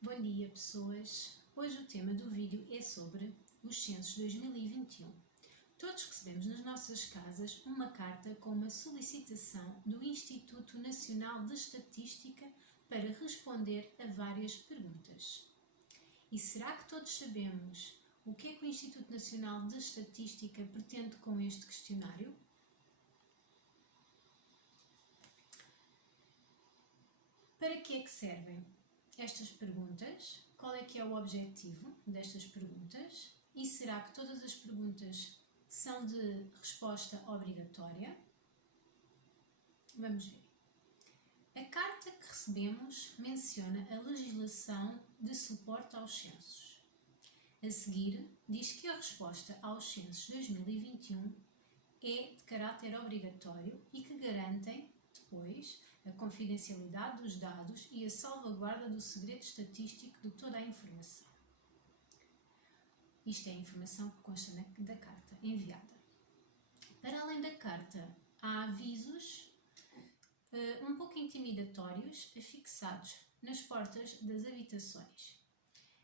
Bom dia, pessoas! Hoje o tema do vídeo é sobre os censos 2021. Todos recebemos nas nossas casas uma carta com uma solicitação do Instituto Nacional de Estatística para responder a várias perguntas. E será que todos sabemos o que é que o Instituto Nacional de Estatística pretende com este questionário? Para que é que servem estas perguntas? Qual é que é o objetivo destas perguntas? E será que todas as perguntas são de resposta obrigatória? Vamos ver. A carta que recebemos menciona a legislação de suporte aos censos. A seguir, diz que a resposta aos censos 2021 é de caráter obrigatório e que garantem, depois, a confidencialidade dos dados e a salvaguarda do segredo estatístico de toda a informação. Isto é a informação que consta da carta enviada. Para além da carta, há avisos um pouco intimidatórios afixados nas portas das habitações.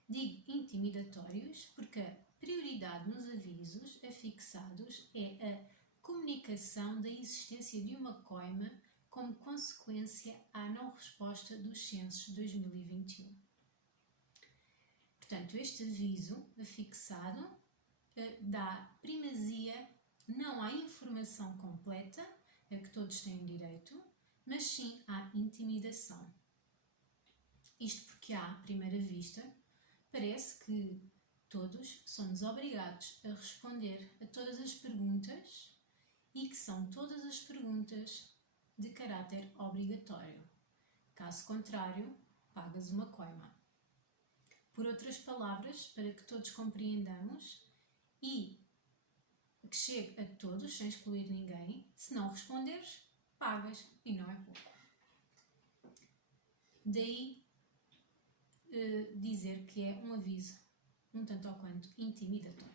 Digo intimidatórios porque a prioridade nos avisos afixados é a comunicação da existência de uma coima como consequência à não resposta dos censos 2021. Portanto, este aviso afixado dá primazia não à informação completa, a que todos têm direito, mas sim à intimidação. Isto porque, à primeira vista, parece que todos somos obrigados a responder a todas as perguntas e que são todas as perguntas de caráter obrigatório. Caso contrário, pagas uma coima. Por outras palavras, para que todos compreendamos e que chegue a todos, sem excluir ninguém, se não responderes, pagas e não é pouco. Daí dizer que é um aviso um tanto ou quanto intimidatório.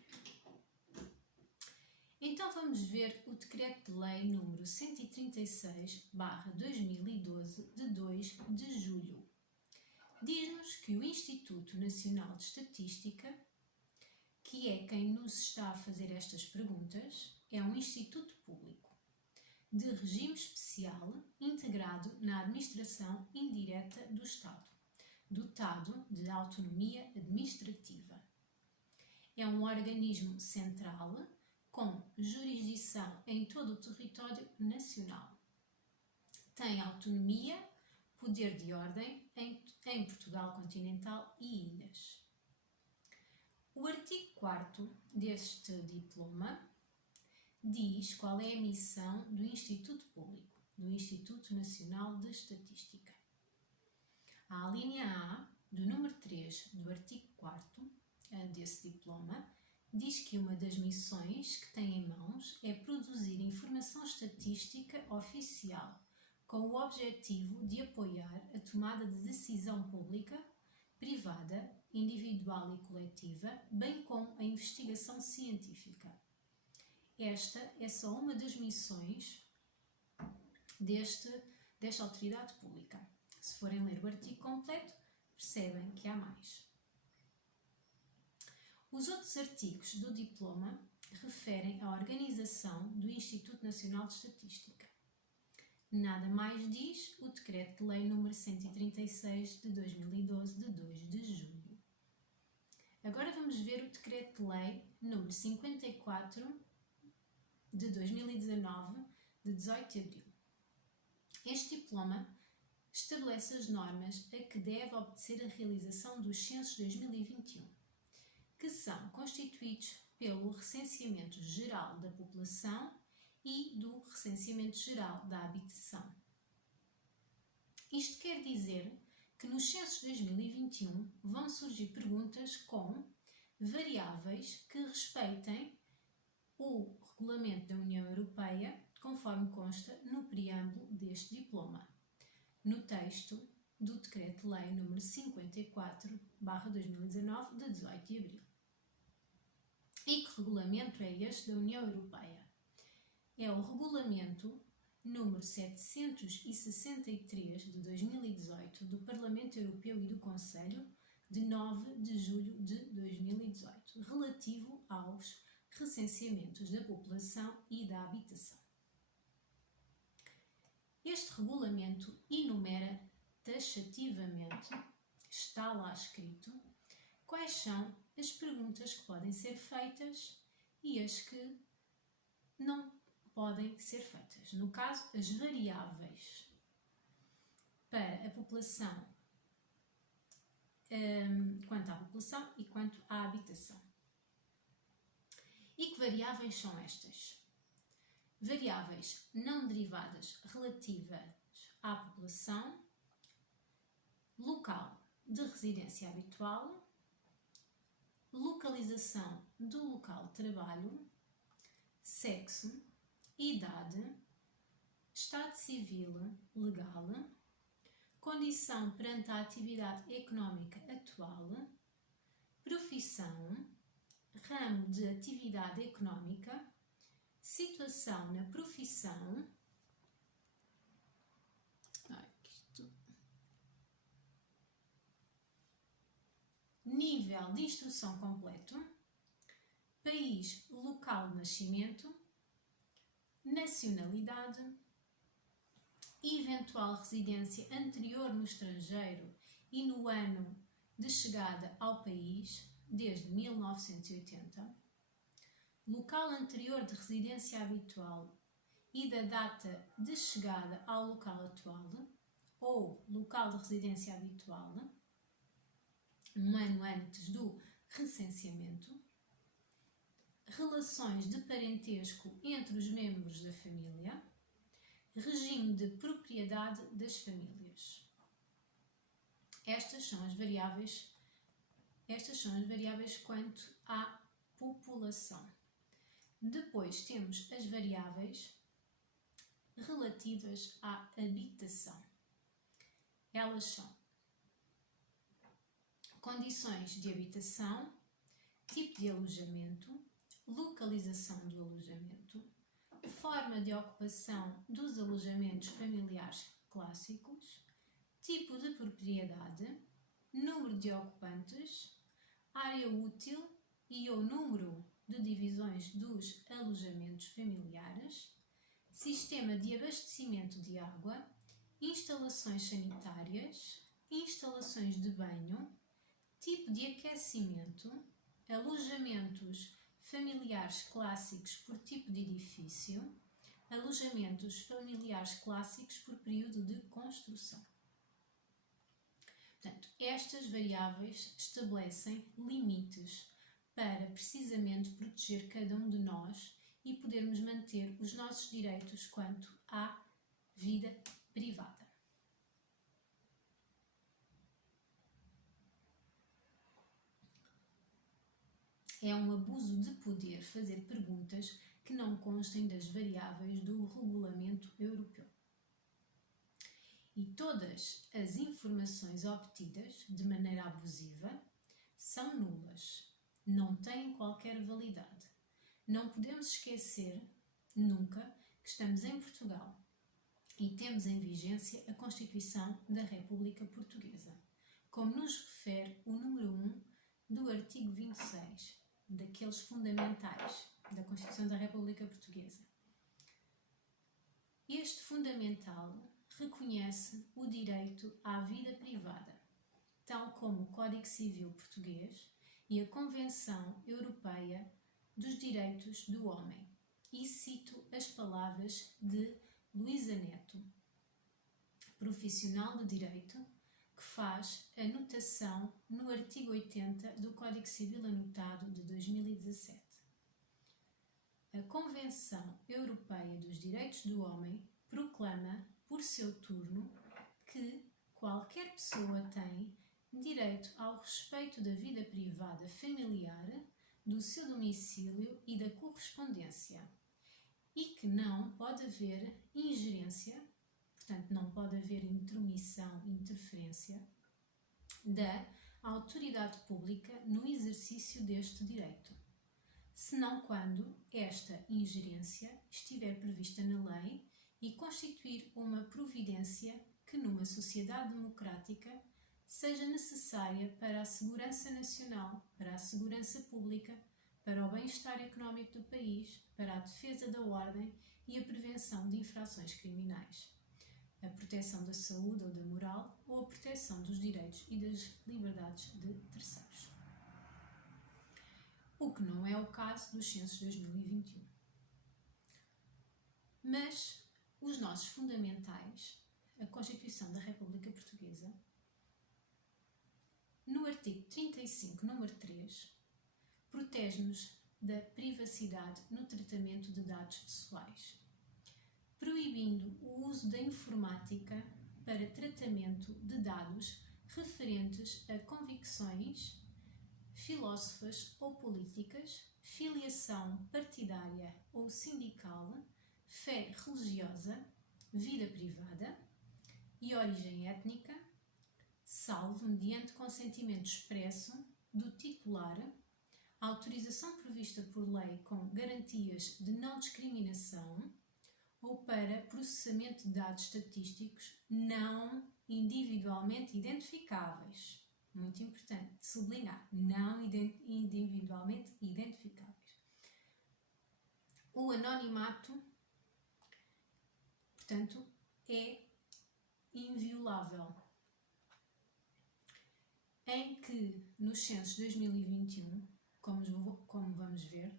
Então vamos ver o Decreto-Lei número 136/2012 de 2 de julho. Diz-nos que o Instituto Nacional de Estatística, que é quem nos está a fazer estas perguntas, é um instituto público de regime especial integrado na administração indireta do Estado, dotado de autonomia administrativa. É um organismo central com jurisdição em todo o território nacional. Tem autonomia, poder de ordem em Portugal continental e ilhas. O artigo 4º deste diploma diz qual é a missão do Instituto Público, do Instituto Nacional de Estatística. A linha A do número 3 do artigo 4º desse diploma diz que uma das missões que tem em mãos é produzir informação estatística oficial com o objetivo de apoiar a tomada de decisão pública, privada, individual e coletiva, bem como a investigação científica. Esta é só uma das missões desta autoridade pública. Se forem ler o artigo completo, percebem que há mais. Os outros artigos do diploma referem à organização do Instituto Nacional de Estatística. Nada mais diz o Decreto-Lei número 136 de 2012 de 2 de julho. Agora vamos ver o Decreto-Lei número 54 de 2019 de 18 de abril. Este diploma estabelece as normas a que deve obedecer a realização dos censos 2021, que são constituídos pelo recenseamento geral da população e do recenseamento geral da habitação. Isto quer dizer que nos censos 2021 vão surgir perguntas com variáveis que respeitem o regulamento da União Europeia, conforme consta no preâmbulo deste diploma, no texto do Decreto-Lei número 54/2019 de 18 de abril. E que regulamento é este da União Europeia? É o Regulamento número 763 de 2018 do Parlamento Europeu e do Conselho de 9 de julho de 2018, relativo aos recenseamentos da população e da habitação. Este regulamento enumera taxativamente, está lá escrito, quais são as perguntas que podem ser feitas e as que não podem ser feitas. No caso, as variáveis para a população, quanto à população e quanto à habitação. E que variáveis são estas? Variáveis não derivadas relativas à população, local de residência habitual, localização do local de trabalho, sexo, idade, estado civil legal, condição perante a atividade económica atual, profissão, ramo de atividade económica, situação na profissão, nível de instrução completo, país local de nascimento, nacionalidade, eventual residência anterior no estrangeiro e no ano de chegada ao país, desde 1980, local anterior de residência habitual e da data de chegada ao local atual, ou local de residência habitual, um ano antes do recenseamento, relações de parentesco entre os membros da família, regime de propriedade das famílias. Estas são as variáveis quanto à população. Depois temos as variáveis relativas à habitação. Elas são condições de habitação, tipo de alojamento, localização do alojamento, forma de ocupação dos alojamentos familiares clássicos, tipo de propriedade, número de ocupantes, área útil e o número de divisões dos alojamentos familiares, sistema de abastecimento de água, instalações sanitárias, instalações de banho, tipo de aquecimento, alojamentos familiares clássicos por tipo de edifício, alojamentos familiares clássicos por período de construção. Portanto, estas variáveis estabelecem limites para precisamente proteger cada um de nós e podermos manter os nossos direitos quanto à vida privada. É um abuso de poder fazer perguntas que não constem das variáveis do Regulamento Europeu. E todas as informações obtidas de maneira abusiva são nulas, não têm qualquer validade. Não podemos esquecer, nunca, que estamos em Portugal e temos em vigência a Constituição da República Portuguesa, como nos refere o número 1 do artigo 26, daqueles fundamentais da Constituição da República Portuguesa. Este fundamental reconhece o direito à vida privada, tal como o Código Civil Português e a Convenção Europeia dos Direitos do Homem. E cito as palavras de Luísa Neto, profissional do direito, que faz a notação no artigo 80 do Código Civil anotado de 2017. A Convenção Europeia dos Direitos do Homem proclama, por seu turno, que qualquer pessoa tem direito ao respeito da vida privada familiar, do seu domicílio e da correspondência, e que não pode haver ingerência, portanto não pode haver intromissão, interferência da autoridade pública no exercício deste direito, senão quando esta ingerência estiver prevista na lei e constituir uma providência que numa sociedade democrática seja necessária para a segurança nacional, para a segurança pública, para o bem-estar económico do país, para a defesa da ordem e a prevenção de infrações criminais, a proteção da saúde ou da moral ou a proteção dos direitos e das liberdades de terceiros. O que não é o caso dos censos 2021. Mas os nossos fundamentais, a Constituição da República Portuguesa, no artigo 35, número 3, protege-nos da privacidade no tratamento de dados pessoais, proibindo o uso da informática para tratamento de dados referentes a convicções filosóficas ou políticas, filiação partidária ou sindical, fé religiosa, vida privada e origem étnica, salvo mediante consentimento expresso do titular, autorização prevista por lei com garantias de não discriminação ou para processamento de dados estatísticos não individualmente identificáveis. Muito importante sublinhar, não individualmente identificáveis. O anonimato, portanto, é inviolável, em que nos censos 2021, como vamos ver,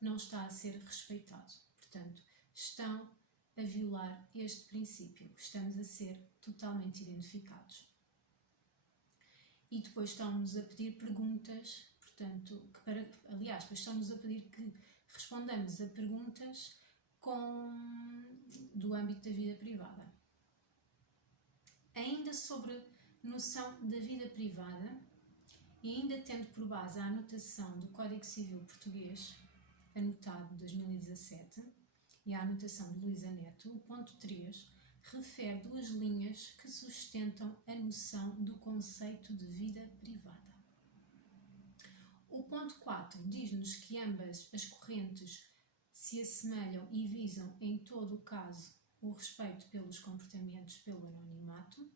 não está a ser respeitado. Portanto, estão a violar este princípio. Estamos a ser totalmente identificados. E depois estão-nos a pedir perguntas, portanto, estão-nos a pedir que respondamos a perguntas do âmbito da vida privada. Ainda sobre a noção da vida privada, e ainda tendo por base a anotação do Código Civil Português, anotado de 2017, e a anotação de Luísa Neto, o ponto 3 refere duas linhas que sustentam a noção do conceito de vida privada. O ponto 4 diz-nos que ambas as correntes se assemelham e visam, em todo o caso, o respeito pelos comportamentos pelo anonimato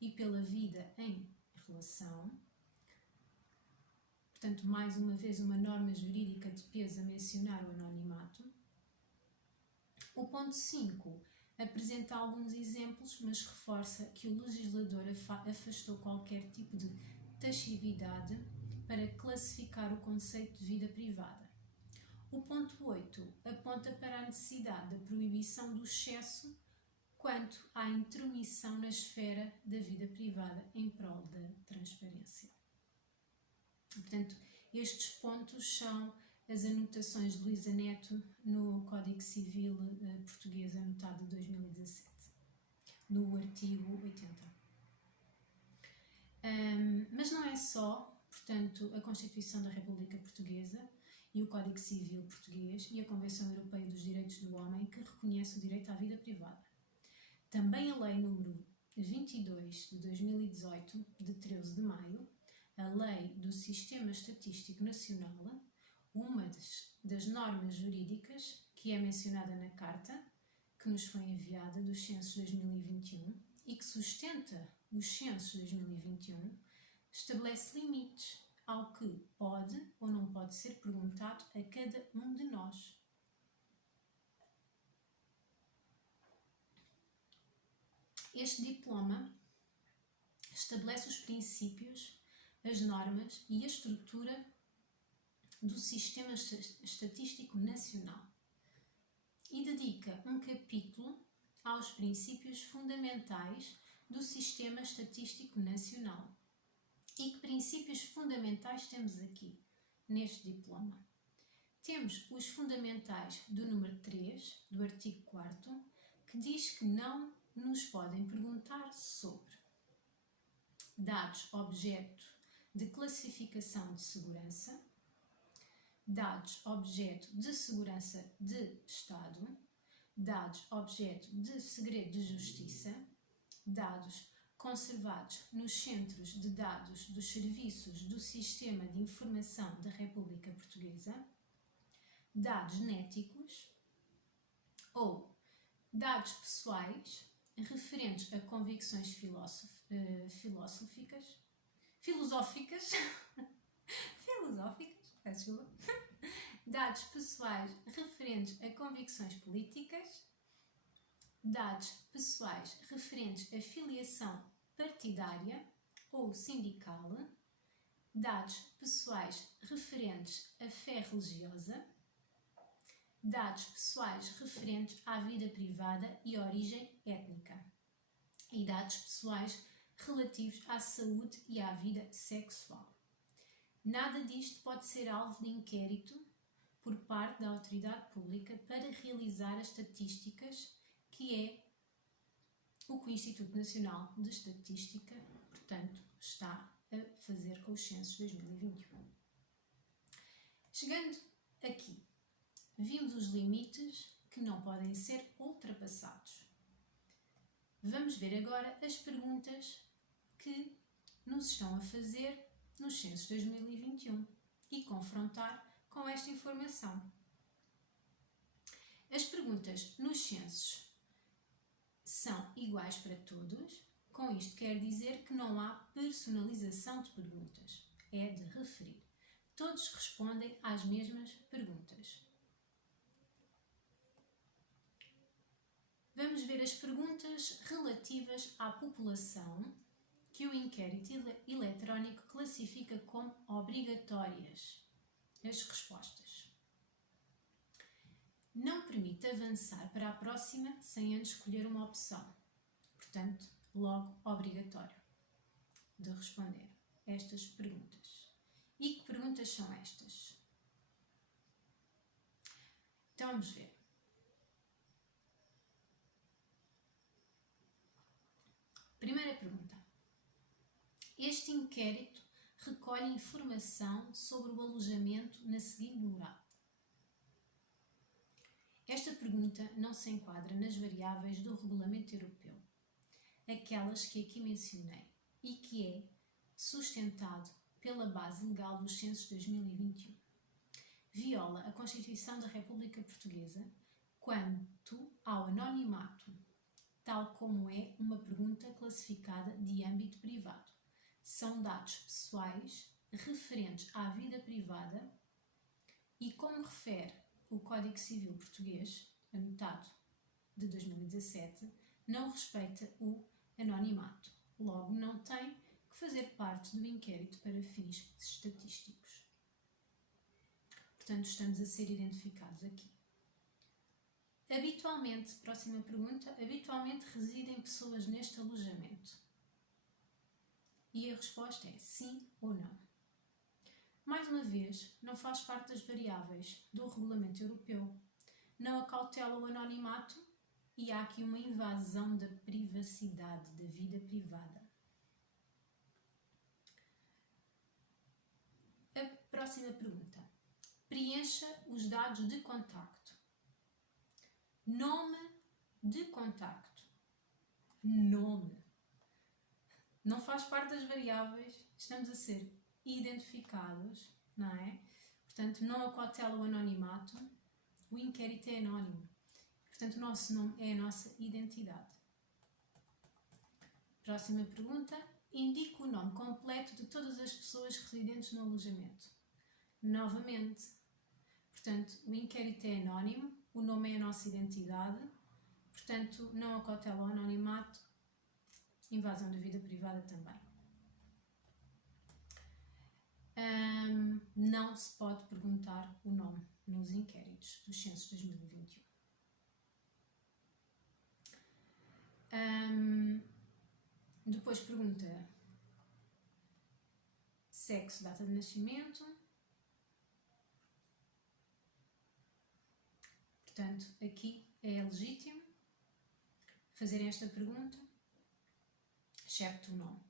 e pela vida em relação. Portanto, mais uma vez, uma norma jurídica de peso a mencionar o anonimato. O ponto 5 apresenta alguns exemplos, mas reforça que o legislador afastou qualquer tipo de taxatividade para classificar o conceito de vida privada. O ponto 8 aponta para a necessidade da proibição do excesso quanto à intromissão na esfera da vida privada em prol da transparência. Portanto, estes pontos são as anotações de Luísa Neto no Código Civil Português, anotado de 2017, no artigo 80. Mas não é só, portanto, a Constituição da República Portuguesa e o Código Civil Português e a Convenção Europeia dos Direitos do Homem que reconhece o direito à vida privada. Também a Lei número 22 de 2018, de 13 de maio, a Lei do Sistema Estatístico Nacional, uma das normas jurídicas que é mencionada na carta que nos foi enviada dos censos 2021 e que sustenta os censos 2021, estabelece limites ao que pode ou não pode ser perguntado a cada um de nós. Este diploma estabelece os princípios, as normas e a estrutura do Sistema Estatístico Nacional e dedica um capítulo aos princípios fundamentais do Sistema Estatístico Nacional. E que princípios fundamentais temos aqui, neste diploma? Temos os fundamentais do número 3, do artigo 4º, que diz que não nos podem perguntar sobre dados objeto de classificação de segurança, dados objeto de segurança de Estado, dados objeto de segredo de justiça, dados conservados nos centros de dados dos serviços do Sistema de Informação da República Portuguesa, dados genéticos ou dados pessoais referentes a convicções filosóficas, peço desculpa, dados pessoais referentes a convicções políticas, dados pessoais referentes a filiação partidária ou sindical, dados pessoais referentes à fé religiosa, dados pessoais referentes à vida privada e origem étnica e dados pessoais relativos à saúde e à vida sexual. Nada disto pode ser alvo de inquérito por parte da autoridade pública para realizar as estatísticas, que é o que o Instituto Nacional de Estatística, portanto, está a fazer com os censos 2021. Chegando aqui, vimos os limites que não podem ser ultrapassados. Vamos ver agora as perguntas que nos estão a fazer nos censos 2021 e confrontar com esta informação. As perguntas nos censos são iguais para todos. Com isto quer dizer que não há personalização de perguntas, é de referir. Todos respondem às mesmas perguntas. Vamos ver as perguntas relativas à população que o inquérito eletrónico classifica como obrigatórias. As respostas. Não permite avançar para a próxima sem antes escolher uma opção. Portanto, logo obrigatório de responder estas perguntas. E que perguntas são estas? Então vamos ver. Primeira pergunta. Este inquérito recolhe informação sobre o alojamento na seguinte morada. Esta pergunta não se enquadra nas variáveis do Regulamento Europeu, aquelas que aqui mencionei, e que é sustentado pela base legal dos censos 2021. Viola a Constituição da República Portuguesa quanto ao anonimato, tal como é uma pergunta classificada de âmbito privado. São dados pessoais referentes à vida privada e, como refere o Código Civil Português, anotado de 2017, não respeita o anonimato. Logo, não tem que fazer parte do inquérito para fins estatísticos. Portanto, estamos a ser identificados aqui. Habitualmente, próxima pergunta, habitualmente residem pessoas neste alojamento? E a resposta é sim ou não. Mais uma vez, não faz parte das variáveis do Regulamento Europeu. Não acautela o anonimato e há aqui uma invasão da privacidade, da vida privada. A próxima pergunta. Preencha os dados de contacto. Nome de contacto. Nome. Não faz parte das variáveis, estamos a ser identificados, não é? Portanto, não acautela o anonimato, o inquérito é anónimo. Portanto, o nosso nome é a nossa identidade. Próxima pergunta. Indique o nome completo de todas as pessoas residentes no alojamento. Novamente, portanto, o inquérito é anónimo, o nome é a nossa identidade, portanto, não acautela o anonimato, invasão da vida privada também. Não se pode perguntar o nome nos inquéritos dos censos 2021. Depois pergunta sexo, data de nascimento. Portanto, aqui é legítimo fazerem esta pergunta, excepto o nome.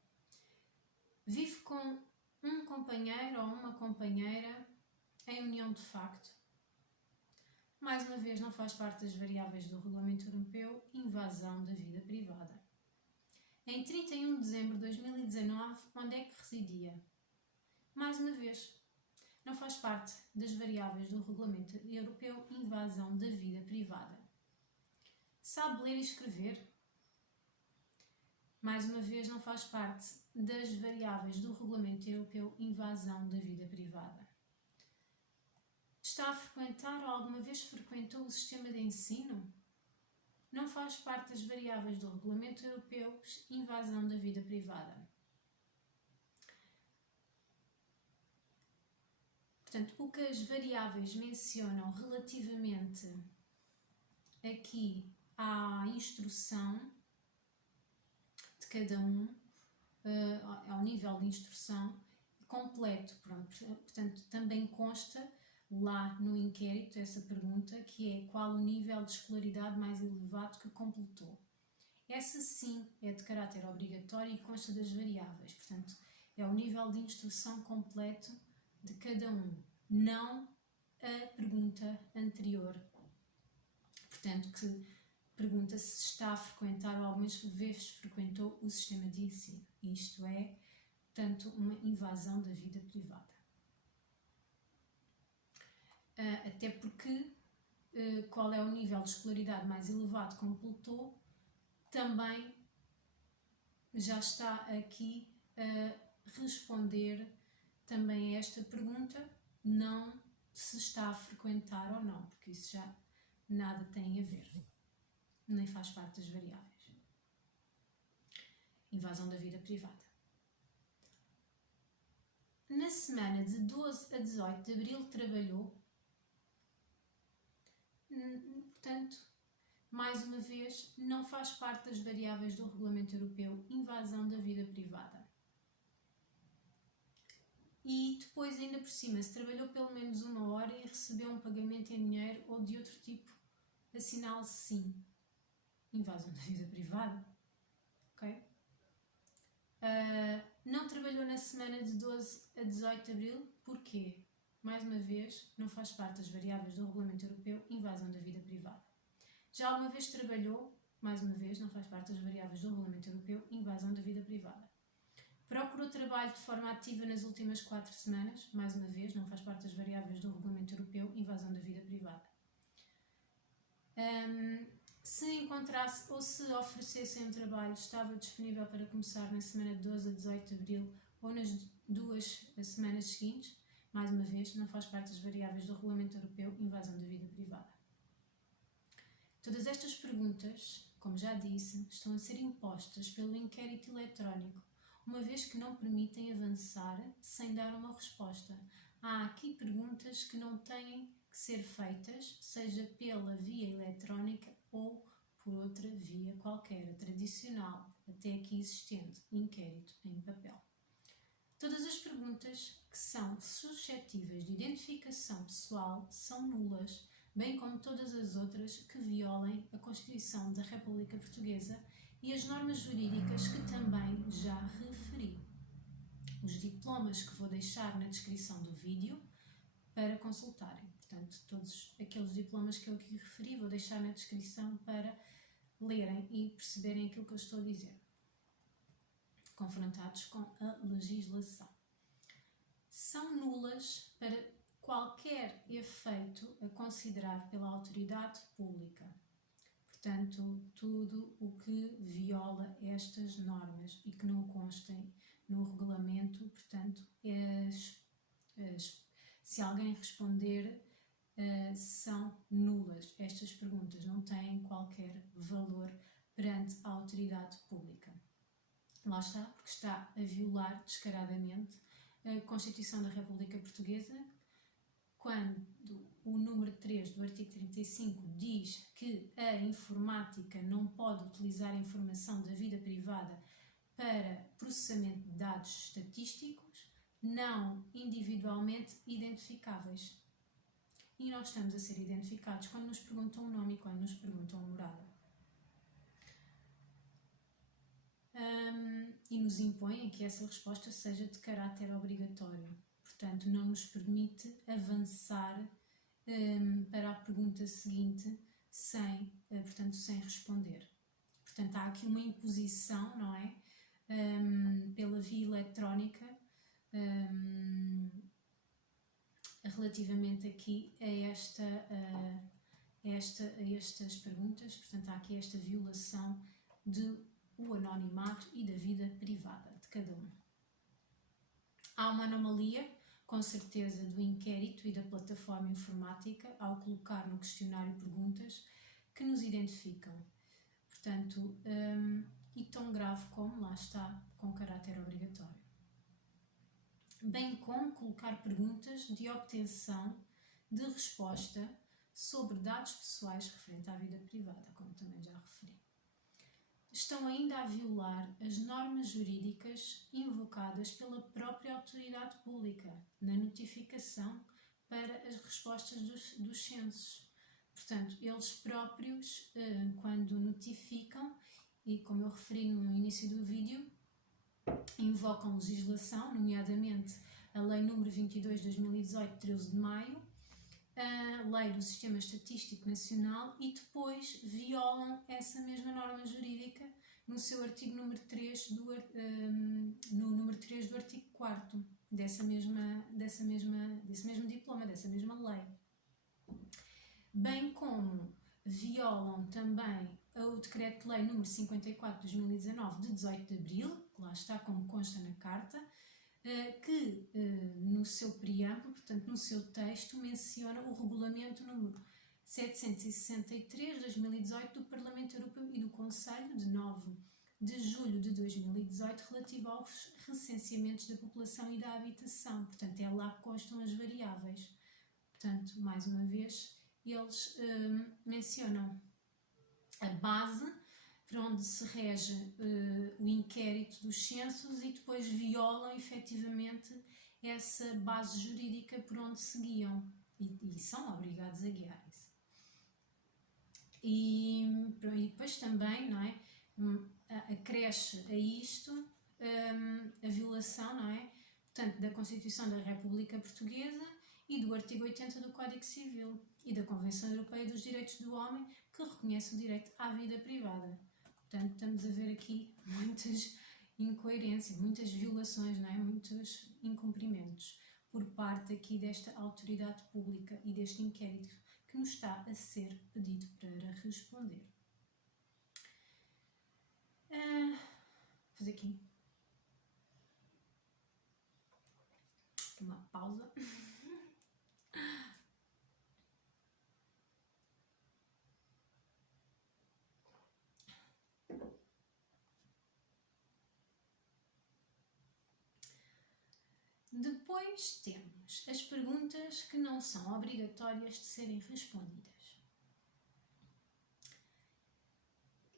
Vive com um companheiro ou uma companheira em união de facto. Mais uma vez, não faz parte das variáveis do Regulamento Europeu, invasão da vida privada. Em 31 de dezembro de 2019, onde é que residia? Mais uma vez, não faz parte das variáveis do Regulamento Europeu, invasão da vida privada. Sabe ler e escrever? mais uma vez, não faz parte das variáveis do Regulamento Europeu invasão da vida privada. Está a frequentar ou alguma vez frequentou o sistema de ensino? Não faz parte das variáveis do Regulamento Europeu invasão da vida privada. Portanto, o que as variáveis mencionam relativamente aqui à instrução de cada um, ao nível de instrução completo, portanto, também consta lá no inquérito essa pergunta, que é qual o nível de escolaridade mais elevado que completou. Essa sim é de caráter obrigatório e consta das variáveis, portanto, é o nível de instrução completo de cada um, não a pergunta anterior. Portanto, que pergunta se está a frequentar ou algumas vezes frequentou o sistema de ensino. Isto é, portanto, uma invasão da vida privada. Até porque qual é o nível de escolaridade mais elevado que completou, também já está aqui a responder também a esta pergunta, não se está a frequentar ou não, porque isso já nada tem a ver, nem faz parte das variáveis. Invasão da vida privada. Na semana de 12 a 18 de abril trabalhou, portanto, mais uma vez, não faz parte das variáveis do Regulamento Europeu invasão da vida privada. E depois, ainda por cima, se trabalhou pelo menos 1 hora e recebeu um pagamento em dinheiro ou de outro tipo, assinale sim. Invasão da vida privada. Ok? Não trabalhou na semana de 12 a 18 de abril, porquê? Mais uma vez, não faz parte das variáveis do Regulamento Europeu invasão da vida privada. Já alguma vez trabalhou, mais uma vez, não faz parte das variáveis do Regulamento Europeu invasão da vida privada. Procurou trabalho de forma ativa nas últimas 4 semanas, mais uma vez, não faz parte das variáveis do Regulamento Europeu invasão da vida privada. Se encontrasse ou se oferecessem um trabalho, estava disponível para começar na semana de 12 a 18 de abril ou nas 2 semanas seguintes, mais uma vez, não faz parte das variáveis do Regulamento Europeu invasão da vida privada. Todas estas perguntas, como já disse, estão a ser impostas pelo inquérito eletrónico, uma vez que não permitem avançar sem dar uma resposta. Há aqui perguntas que não têm que ser feitas, seja pela via eletrónica ou por outra via qualquer, a tradicional, até aqui existente, inquérito em papel. Todas as perguntas que são suscetíveis de identificação pessoal são nulas, bem como todas as outras que violem a Constituição da República Portuguesa e as normas jurídicas que também já referi. Os diplomas que vou deixar na descrição do vídeo para consultarem. Portanto, todos aqueles diplomas que eu aqui referi vou deixar na descrição para lerem e perceberem aquilo que eu estou a dizer, confrontados com a legislação. São nulas para qualquer efeito a considerar pela autoridade pública. Portanto, tudo o que viola estas normas e que não constem no regulamento, portanto, se alguém responder, são nulas. Estas perguntas não têm qualquer valor perante a autoridade pública. Lá está, porque está a violar descaradamente a Constituição da República Portuguesa, quando o número 3 do artigo 35 diz que a informática não pode utilizar informação da vida privada para processamento de dados estatísticos não individualmente identificáveis. E nós estamos a ser identificados quando nos perguntam o nome e quando nos perguntam a morada. E nos impõem que essa resposta seja de caráter obrigatório. Portanto, não nos permite avançar para a pergunta seguinte sem responder. Portanto, há aqui uma imposição, não é? Pela via eletrónica relativamente aqui a estas perguntas. Portanto, há aqui esta violação de o anonimato e da vida privada de cada um. Há uma anomalia, com certeza, do inquérito e da plataforma informática ao colocar no questionário perguntas que nos identificam. Portanto, e tão grave como, lá está, com caráter obrigatório. Bem como colocar perguntas de obtenção de resposta sobre dados pessoais referente à vida privada, como também já referi. Estão ainda a violar as normas jurídicas invocadas pela própria autoridade pública na notificação para as respostas dos censos. Portanto, eles próprios, quando notificam, e como eu referi no início do vídeo, invocam legislação, nomeadamente a Lei nº 22/2018, 13 de maio, a Lei do Sistema Estatístico Nacional, e depois violam essa mesma norma jurídica no seu artigo número 3 no número 3 do artigo 4º desse mesmo diploma, dessa mesma lei. Bem como violam também o Decreto-Lei nº 54/2019, de 18 de abril, que lá está como consta na carta, que no seu preâmbulo, portanto no seu texto, menciona o Regulamento número 763/2018 do Parlamento Europeu e do Conselho, de 9 de julho de 2018, relativo aos recenseamentos da população e da habitação. Portanto, é lá que constam as variáveis. Portanto, mais uma vez, eles mencionam a base para onde se rege o inquérito dos censos e depois violam efetivamente essa base jurídica por onde se guiam e são obrigados a guiarem-se. E depois também, não é, acresce a isto a violação, não é, portanto, da Constituição da República Portuguesa e do artigo 80 do Código Civil e da Convenção Europeia dos Direitos do Homem, que reconhece o direito à vida privada. Portanto, estamos a ver aqui muitas incoerências, muitas violações, não é? Muitos incumprimentos por parte aqui desta autoridade pública e deste inquérito que nos está a ser pedido para responder. Vou fazer aqui uma pausa. Depois temos as perguntas que não são obrigatórias de serem respondidas.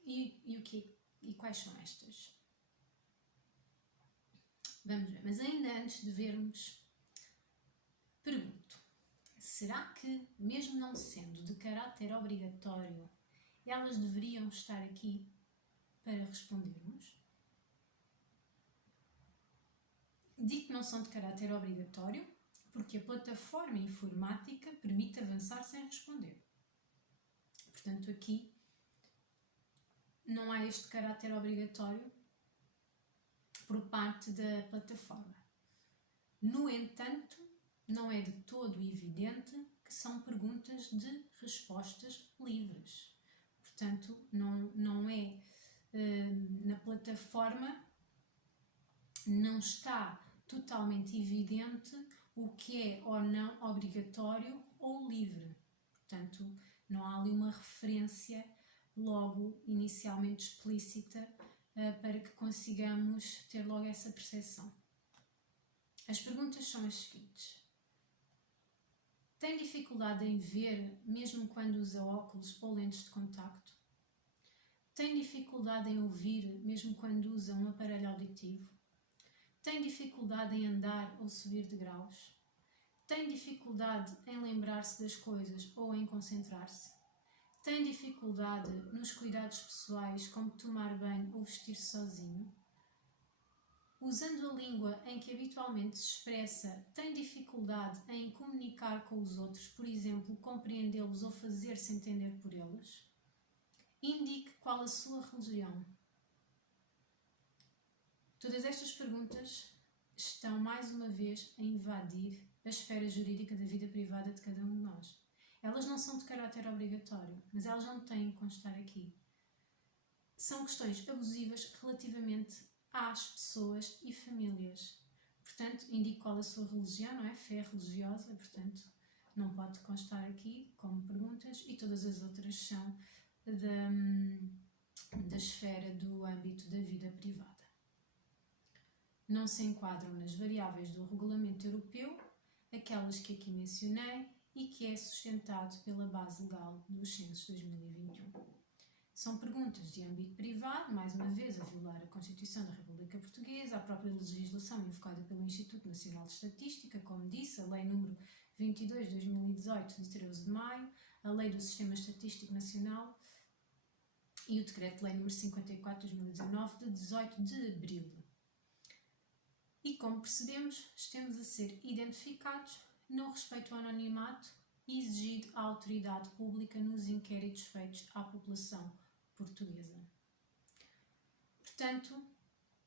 E quais são estas? Vamos ver, mas ainda antes de vermos, pergunto: será que, mesmo não sendo de caráter obrigatório, elas deveriam estar aqui para respondermos? Digo que não são de caráter obrigatório porque a plataforma informática permite avançar sem responder. Portanto, aqui não há este caráter obrigatório por parte da plataforma. No entanto, não é de todo evidente que são perguntas de respostas livres. Portanto, não é na plataforma, não está totalmente evidente o que é ou não obrigatório ou livre. Portanto, não há ali uma referência logo inicialmente explícita para que consigamos ter logo essa percepção. As perguntas são as seguintes: tem dificuldade em ver mesmo quando usa óculos ou lentes de contacto? Tem dificuldade em ouvir mesmo quando usa um aparelho auditivo? Tem dificuldade em andar ou subir degraus? Tem dificuldade em lembrar-se das coisas ou em concentrar-se? Tem dificuldade nos cuidados pessoais, como tomar banho ou vestir-se sozinho? Usando a língua em que habitualmente se expressa, tem dificuldade em comunicar com os outros, por exemplo, compreendê-los ou fazer-se entender por eles? Indique qual a sua religião. Todas estas perguntas estão, mais uma vez, a invadir a esfera jurídica da vida privada de cada um de nós. Elas não são de caráter obrigatório, mas elas não têm que constar aqui. são questões abusivas relativamente às pessoas e famílias. Portanto, indico qual a sua religião, não é? Fé religiosa, portanto, não pode constar aqui como perguntas, e todas as outras são da esfera do âmbito da vida privada. Não se enquadram nas variáveis do Regulamento Europeu, aquelas que aqui mencionei e que é sustentado pela base legal dos Censos 2021. São perguntas de âmbito privado, mais uma vez a violar a Constituição da República Portuguesa, a própria legislação invocada pelo Instituto Nacional de Estatística, como disse, a Lei número 22 de 2018, de 13 de maio, a Lei do Sistema Estatístico Nacional e o Decreto-Lei número 54 de 2019, de 18 de abril. E como percebemos, estamos a ser identificados no respeito ao anonimato exigido à autoridade pública nos inquéritos feitos à população portuguesa. Portanto,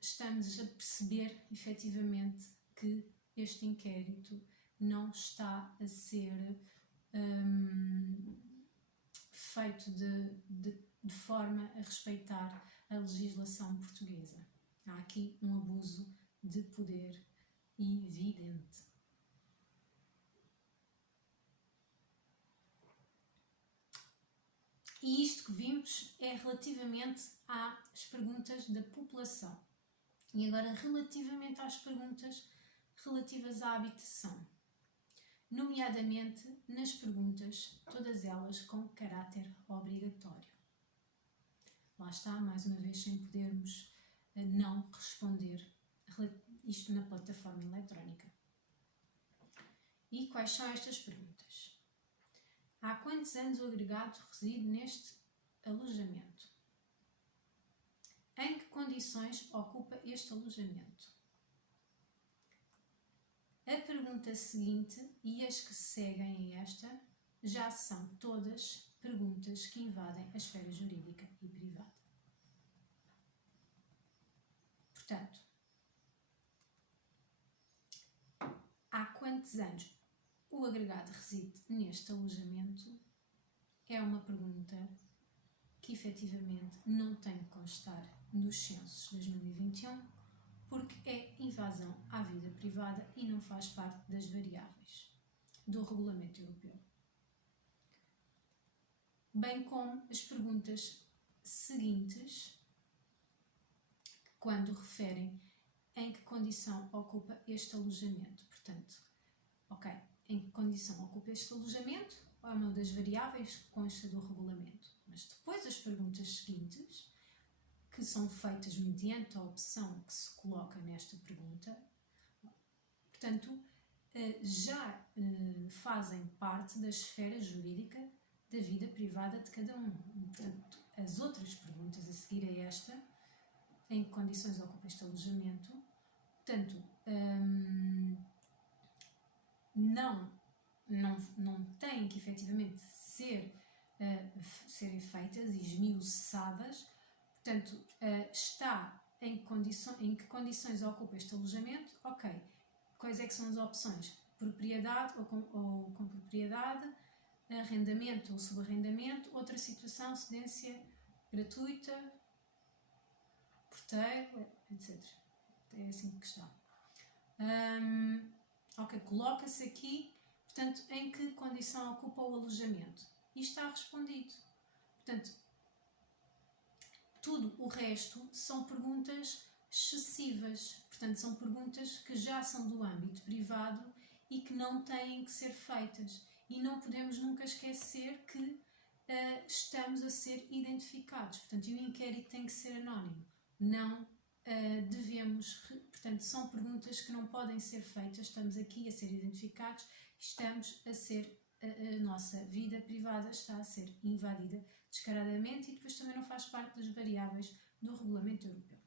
estamos a perceber efetivamente que este inquérito não está a ser feito de forma a respeitar a legislação portuguesa. Há aqui um abuso de poder evidente. E isto que vimos é relativamente às perguntas da população. E agora, relativamente às perguntas relativas à habitação. Nomeadamente nas perguntas, todas elas com caráter obrigatório. Lá está, mais uma vez, sem podermos não responder isto na plataforma eletrónica. E quais são estas perguntas? Há quantos anos o agregado reside neste alojamento? Em que condições ocupa este alojamento? A pergunta seguinte e as que seguem a esta já são todas perguntas que invadem a esfera jurídica e privada. Portanto, há quantos anos o agregado reside neste alojamento? É uma pergunta que efetivamente não tem que constar nos censos 2021, porque é invasão à vida privada e não faz parte das variáveis do Regulamento Europeu. Bem como as perguntas seguintes, quando referem em que condição ocupa este alojamento. Portanto, em que condição ocupa este alojamento é uma das variáveis que consta do regulamento. Mas depois as perguntas seguintes, que são feitas mediante a opção que se coloca nesta pergunta, portanto, já fazem parte da esfera jurídica da vida privada de cada um. Portanto, as outras perguntas a seguir a esta, em que condições ocupa este alojamento, portanto, não têm que efetivamente serem feitas e esmiuçadas. Portanto, está em que condições ocupa este alojamento? Ok. Quais é que são as opções? Propriedade ou com propriedade, arrendamento ou subarrendamento, outra situação, cedência gratuita, porteiro, etc. É assim que está. Ok, coloca-se aqui, portanto, em que condição ocupa o alojamento? E está respondido. Portanto, tudo o resto são perguntas excessivas, portanto, são perguntas que já são do âmbito privado e que não têm que ser feitas. E não podemos nunca esquecer que estamos a ser identificados, portanto, e o inquérito tem que ser anónimo. Não portanto, são perguntas que não podem ser feitas, estamos aqui a ser identificados, a nossa vida privada está a ser invadida descaradamente e depois também não faz parte das variáveis do Regulamento Europeu.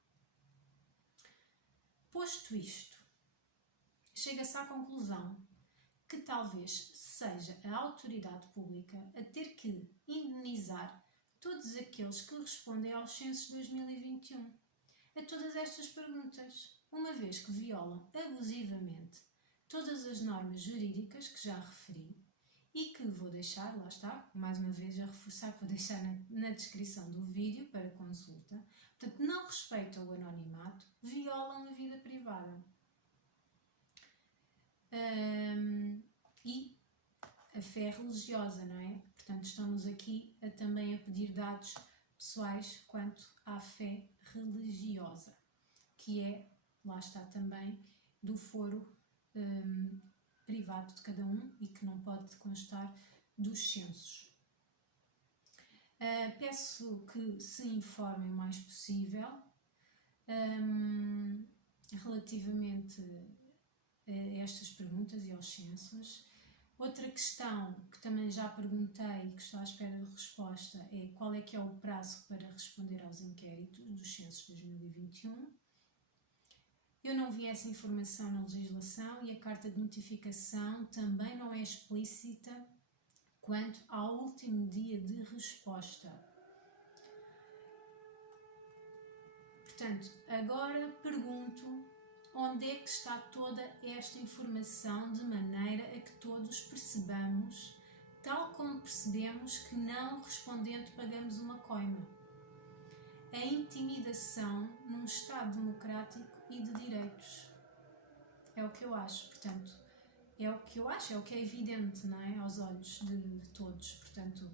Posto isto, chega-se à conclusão que talvez seja a autoridade pública a ter que indenizar todos aqueles que respondem aos censos 2021 a todas estas perguntas, uma vez que violam abusivamente todas as normas jurídicas que já referi e que vou deixar, lá está, mais uma vez a reforçar que vou deixar na descrição do vídeo para consulta. Portanto, não respeitam o anonimato, violam a vida privada. E a fé religiosa, não é? Portanto, estamos aqui também a pedir dados pessoais quanto à fé religiosa, que é, lá está também, do foro privado de cada um e que não pode constar dos censos. Peço que se informem o mais possível relativamente a estas perguntas e aos censos. Outra questão que também já perguntei e que estou à espera de resposta é qual é que é o prazo para responder aos inquéritos dos censos de 2021. Eu não vi essa informação na legislação e a carta de notificação também não é explícita quanto ao último dia de resposta. Portanto, agora pergunto onde é que está toda esta informação de maneira a que todos percebamos, tal como percebemos que não respondendo pagamos uma coima. A intimidação num Estado democrático e de direitos. É o que eu acho, portanto, é o que eu acho, é o que é evidente, não é? Aos olhos de todos. Portanto,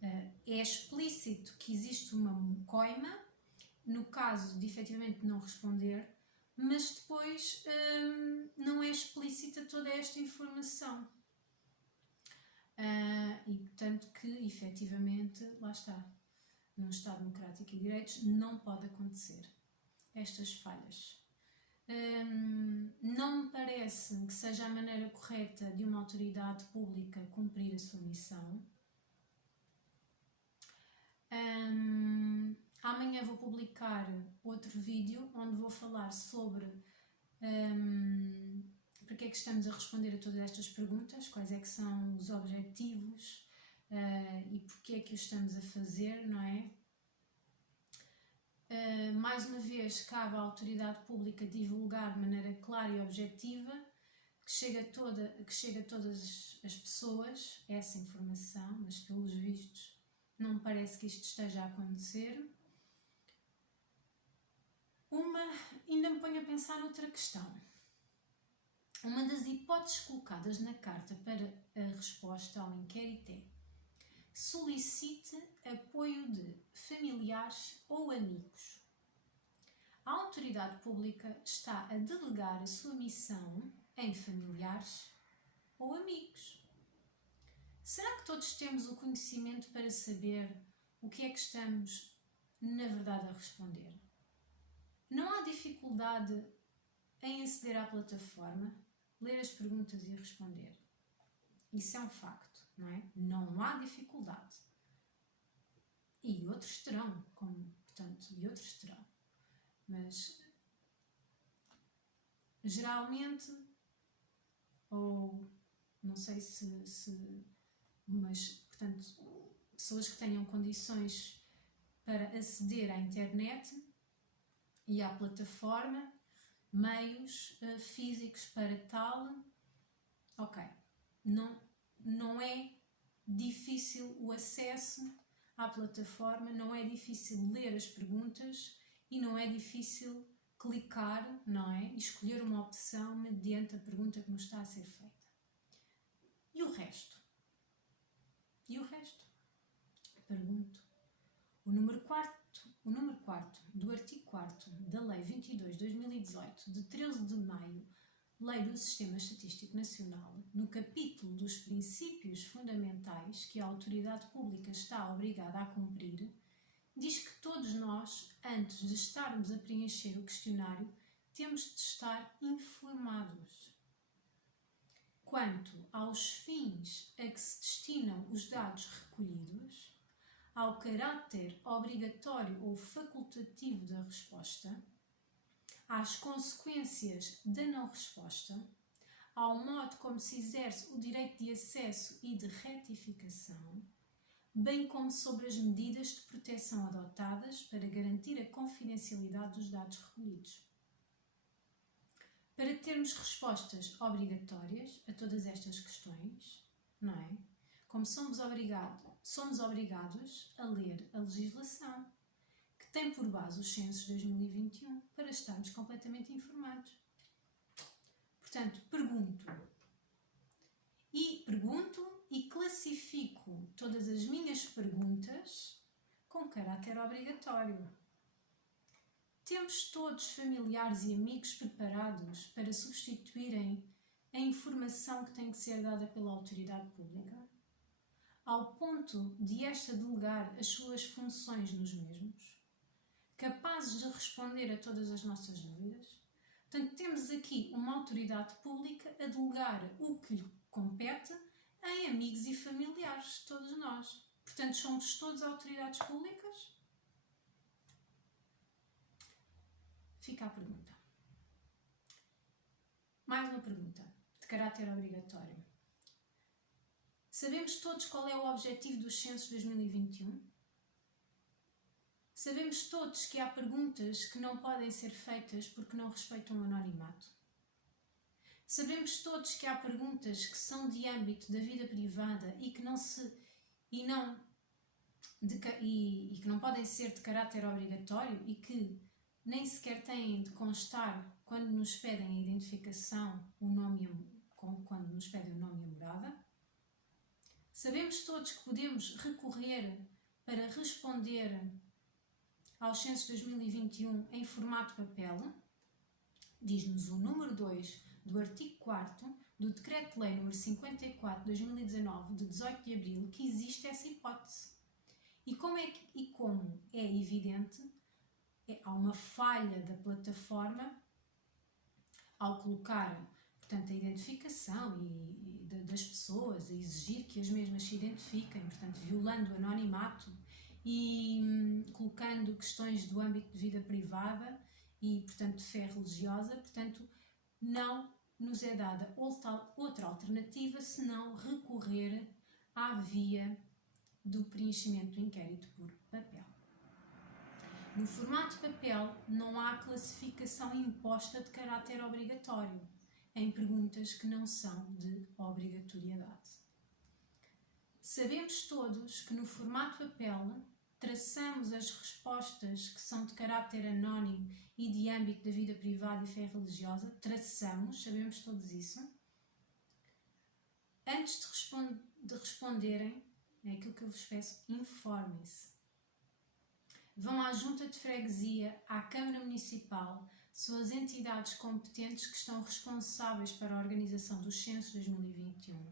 é explícito que existe uma coima, no caso de efetivamente não responder, mas depois não é explícita toda esta informação. E portanto que efetivamente, lá está, num Estado democrático e de direitos não pode acontecer estas falhas. Não me parece que seja a maneira correta de uma autoridade pública cumprir a sua missão. Amanhã vou publicar outro vídeo onde vou falar sobre porque é que estamos a responder a todas estas perguntas, quais é que são os objetivos e porque é que o estamos a fazer, não é? Mais uma vez, cabe à autoridade pública divulgar de maneira clara e objetiva que chegue a todas as pessoas essa informação, mas pelos vistos não me parece que isto esteja a acontecer. Ainda me ponho a pensar noutra questão. Uma das hipóteses colocadas na carta para a resposta ao inquérito é: solicite apoio de familiares ou amigos. A autoridade pública está a delegar a sua missão em familiares ou amigos. Será que todos temos o conhecimento para saber o que é que estamos, na verdade, a responder? Não há dificuldade em aceder à plataforma, ler as perguntas e responder. Isso é um facto, não é? Não há dificuldade. E outros terão, Mas, geralmente, ou não sei mas, portanto, pessoas que tenham condições para aceder à internet e à plataforma, meios físicos para tal, ok, não é difícil o acesso à plataforma, não é difícil ler as perguntas e não é difícil clicar, não é? E escolher uma opção mediante a pergunta que nos está a ser feita. E o resto? Pergunto. O número 4 do artigo 4º da Lei 22/2018, de 13 de maio, Lei do Sistema Estatístico Nacional, no capítulo dos princípios fundamentais que a autoridade pública está obrigada a cumprir, diz que todos nós, antes de estarmos a preencher o questionário, temos de estar informados quanto aos fins a que se destinam os dados recolhidos, ao caráter obrigatório ou facultativo da resposta, às consequências da não resposta, ao modo como se exerce o direito de acesso e de retificação, bem como sobre as medidas de proteção adotadas para garantir a confidencialidade dos dados recolhidos. Para termos respostas obrigatórias a todas estas questões, não é? como somos obrigados a ler a legislação, que tem por base os censos de 2021, para estarmos completamente informados. Portanto, pergunto e classifico todas as minhas perguntas com caráter obrigatório. Temos todos familiares e amigos preparados para substituírem a informação que tem que ser dada pela autoridade pública, ao ponto de esta delegar as suas funções nos mesmos, capazes de responder a todas as nossas dúvidas? Portanto, temos aqui uma autoridade pública a delegar o que lhe compete em amigos e familiares, todos nós. Portanto, somos todos autoridades públicas? Fica a pergunta. Mais uma pergunta, de caráter obrigatório. Sabemos todos qual é o objetivo dos censos de 2021? Sabemos todos que há perguntas que não podem ser feitas porque não respeitam o anonimato? Sabemos todos que há perguntas que são de âmbito da vida privada e que não podem ser de caráter obrigatório e que nem sequer têm de constar quando nos pedem a identificação, quando nos pedem o nome e a morada? Sabemos todos que podemos recorrer para responder aos censos de 2021 em formato papel? Diz-nos o número 2 do artigo 4º do Decreto-Lei nº 54/2019, de 18 de abril, que existe essa hipótese. E como é evidente, há uma falha da plataforma ao colocar, portanto, a identificação das pessoas, a exigir que as mesmas se identifiquem, portanto, violando o anonimato e colocando questões do âmbito de vida privada e, portanto, de fé religiosa. Portanto, não nos é dada outra alternativa senão recorrer à via do preenchimento do inquérito por papel. No formato papel não há classificação imposta de caráter obrigatório em perguntas que não são de obrigatoriedade. Sabemos todos que no formato papel traçamos as respostas que são de caráter anónimo e de âmbito da vida privada e fé religiosa. Sabemos todos isso. Antes de responderem, é aquilo que eu vos peço, informem-se. Vão à Junta de Freguesia, à Câmara Municipal, são as entidades competentes que estão responsáveis para a organização dos censos 2021.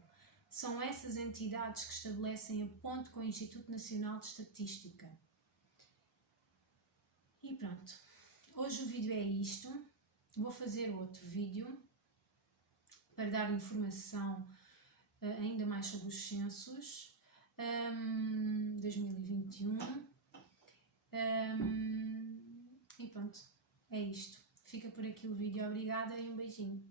São essas entidades que estabelecem a ponte com o Instituto Nacional de Estatística. E pronto, hoje o vídeo é isto. Vou fazer outro vídeo para dar informação ainda mais sobre os censos 2021. E pronto, é isto. Fica por aqui o vídeo. Obrigada e um beijinho.